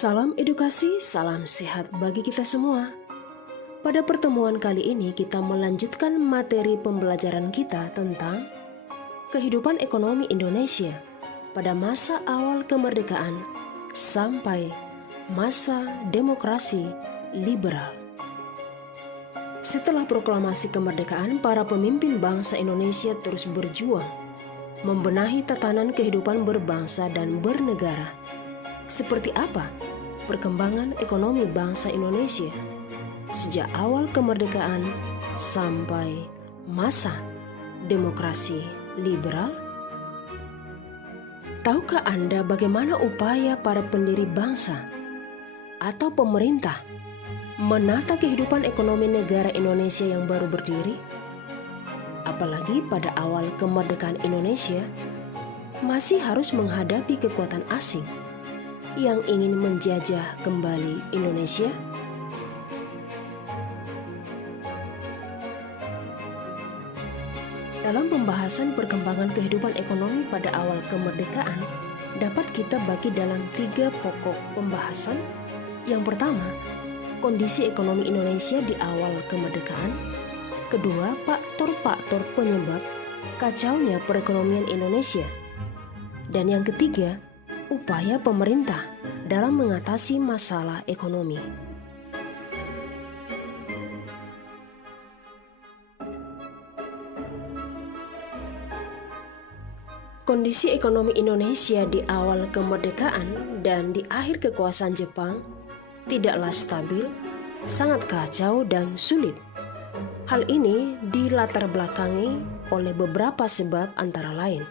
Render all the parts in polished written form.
Salam edukasi, salam sehat bagi kita semua. Pada pertemuan kali ini kita melanjutkan materi pembelajaran kita tentang kehidupan ekonomi Indonesia pada masa awal kemerdekaan sampai masa demokrasi liberal. Setelah proklamasi kemerdekaan, para pemimpin bangsa Indonesia terus berjuang membenahi tatanan kehidupan berbangsa dan bernegara. Seperti apa perkembangan ekonomi bangsa Indonesia sejak awal kemerdekaan sampai masa demokrasi liberal? Tahukah Anda bagaimana upaya para pendiri bangsa atau pemerintah menata kehidupan ekonomi negara Indonesia yang baru berdiri? Apalagi pada awal kemerdekaan Indonesia masih harus menghadapi kekuatan asing yang ingin menjajah kembali Indonesia. Dalam pembahasan perkembangan kehidupan ekonomi pada awal kemerdekaan, dapat kita bagi dalam 3 pokok pembahasan. Yang pertama, kondisi ekonomi Indonesia di awal kemerdekaan. Kedua, faktor-faktor penyebab kacaunya perekonomian Indonesia. Dan yang ketiga, upaya pemerintah dalam mengatasi masalah ekonomi. Kondisi ekonomi Indonesia di awal kemerdekaan dan di akhir kekuasaan Jepang tidaklah stabil, sangat kacau dan sulit. Hal ini dilatar belakangi oleh beberapa sebab antara lain.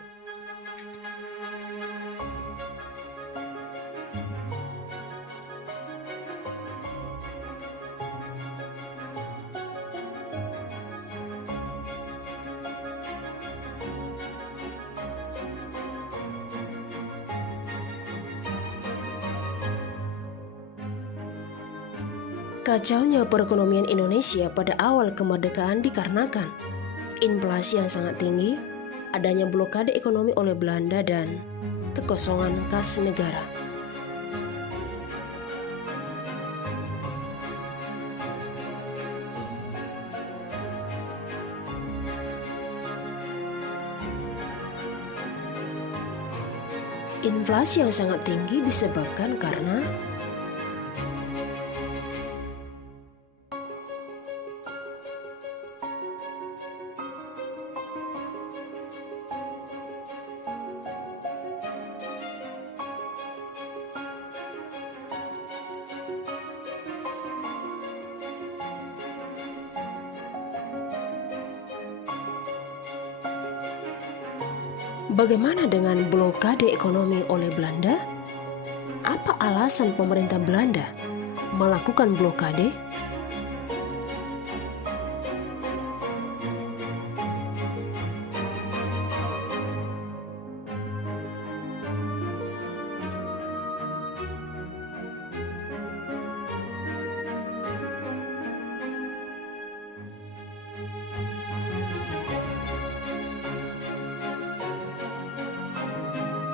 Kacaunya perekonomian Indonesia pada awal kemerdekaan dikarenakan inflasi yang sangat tinggi, adanya blokade ekonomi oleh Belanda, dan kekosongan kas negara. Inflasi yang sangat tinggi disebabkan karena bagaimana dengan blokade ekonomi oleh Belanda? Apa alasan pemerintah Belanda melakukan blokade?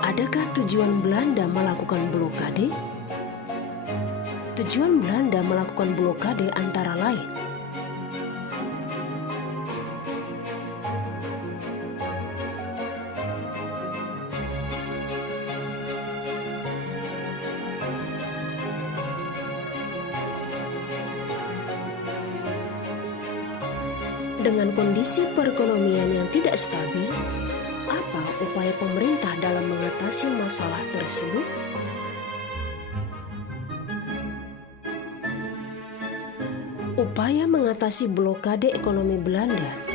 Adakah tujuan Belanda melakukan blokade? Tujuan Belanda melakukan blokade antara lain dengan kondisi perekonomian yang tidak stabil. Apa upaya pemerintah dalam mengatasi masalah tersebut? Upaya mengatasi blokade ekonomi Belanda.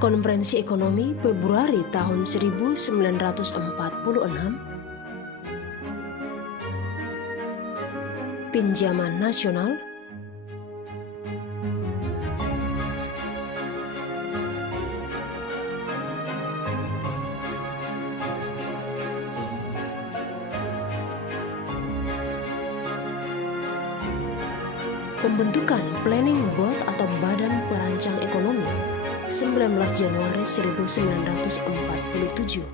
Konferensi Ekonomi Februari tahun 1946, pinjaman nasional, pembentukan Planning Board atau Badan Perancang Ekonomi 19 Januari 1947.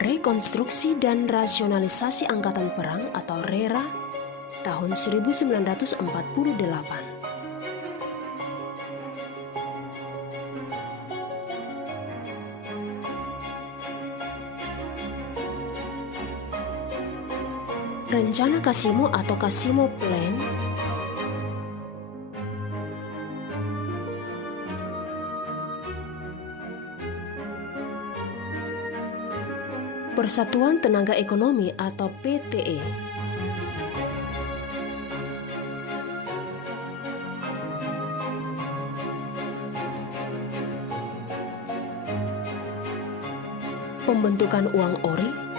Rekonstruksi dan Rasionalisasi Angkatan Perang atau RERA tahun 1948. Rencana Kasimo atau Kasimo Plan Persatuan Tenaga Ekonomi atau PTE. Pembentukan uang ori